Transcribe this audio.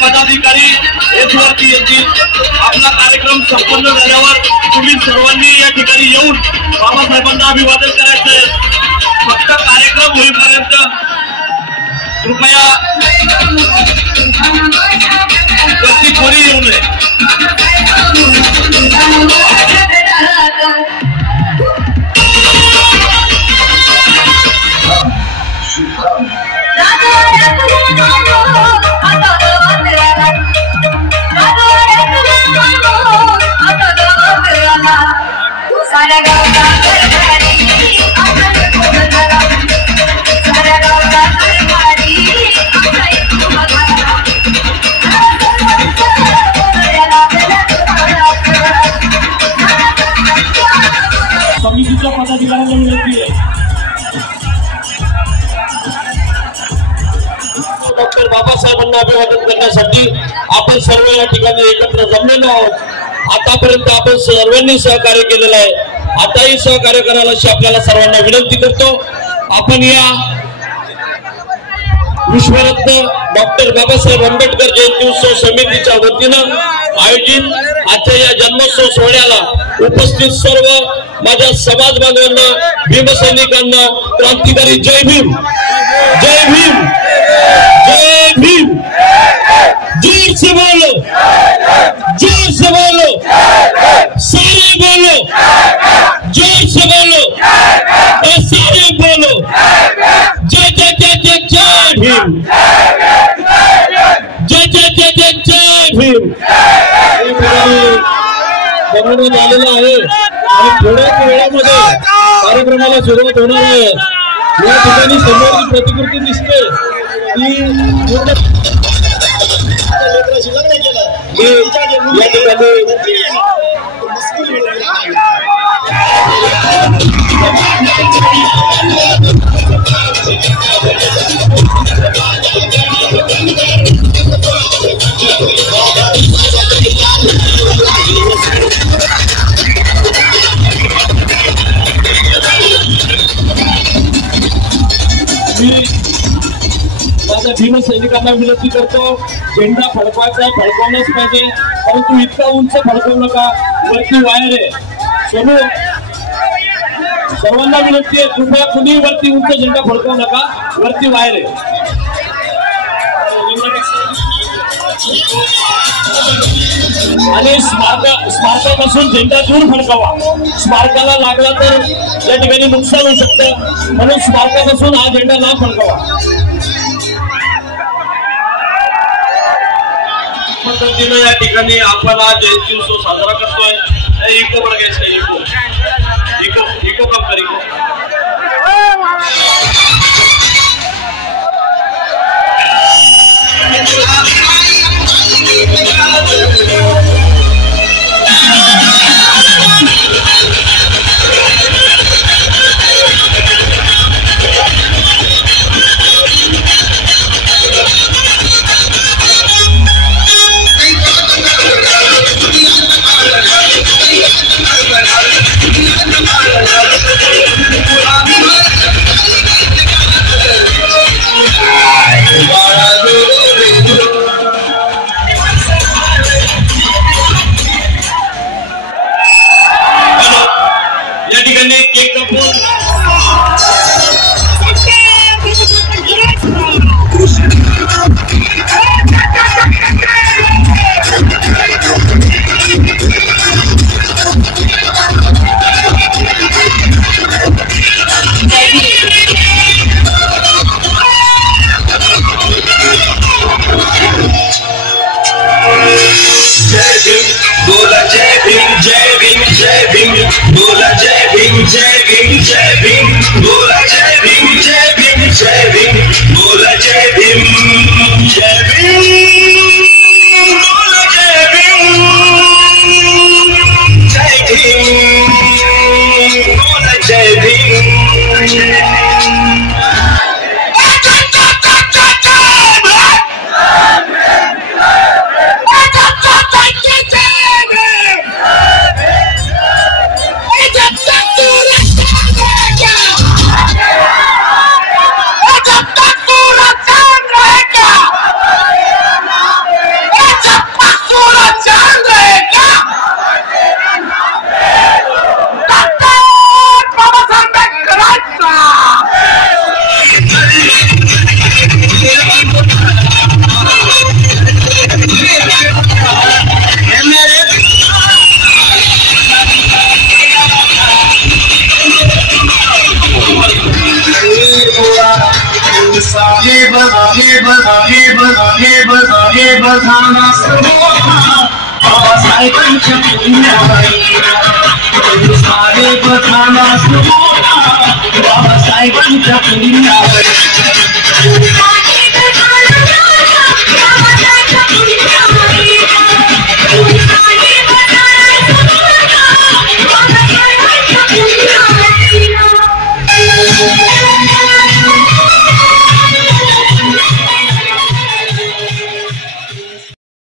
पदाधिकारी येथवरती येतील। आपला कार्यक्रम संपन्न झाल्यावर तुम्ही सर्वांनी या ठिकाणी येऊन बाबासाहेबांना अभिवादन करायचंय। फक्त कार्यक्रम होईपर्यंत कृपया वरती कोणी येऊ नये। समितीच्या पदाधिकाऱ्यांना विनंती आहे, डॉक्टर बाबासाहेबांना अभिवादन करण्यासाठी आपण सर्व या ठिकाणी एकत्र जमलेलो आहोत। आतापर्यंत आपण सर्वांनी सहकार्य केलेलं आहे, आताही सहकार्य करायला अशी आपल्याला सर्वांना विनंती करतो। आपण या विश्वरत्न डॉक्टर बाबासाहेब आंबेडकर जयंती उत्सव समितीच्या वतीनं आयोजित आजच्या या जन्मोत्सव सोहळ्याला उपस्थित सर्व माझ्या समाज बांधवांना, भीमसैनिकांना, क्रांतिकारी जय भीम, जय भीम, जय भीम, जोर से बोलो, जोर से बोलो, सारे बोलो, जोर से बोलो, सारे बोलो, जय जय जय जय जय भीम, जय जय जय जय जय भीम। बनवण्यात आलेला आहे आणि थोड्याच वेळामध्ये कार्यक्रमाला सुरुवात होणार आहे। या ठिकाणी समोरची प्रतिकृती दिसते ती या ठिकाणी माझ्या भीमसैनिकांना विनंती करतो, झेंडा फडकवायचा आहे, फडकवणच पाहिजे, परंतु इतका उंच फडकवू नका, वरती वायर आहे। सोनू, सर्वांना विनंती आहे, कृपया कुणी वरती उंच झेंडा फडकवू नका, वरती वायर आहे। आणि स्मारकापासून झेंडा दूर फडकावा, स्मारकाला लागला तर या ठिकाणी नुकसान होऊ शकतं, म्हणून स्मारकापासून हा झेंडा ना फडकावा। पद्धतीने या ठिकाणी आपण हा जयंती उत्सव साजरा करतोय। इको वर घ्यायचं, इको इको इको काम कर, इको साहेब झाला बाबासाहेबांच्या पुण्याबाई साहेब झाला बाबासाहेबांच्या पुण्याबाई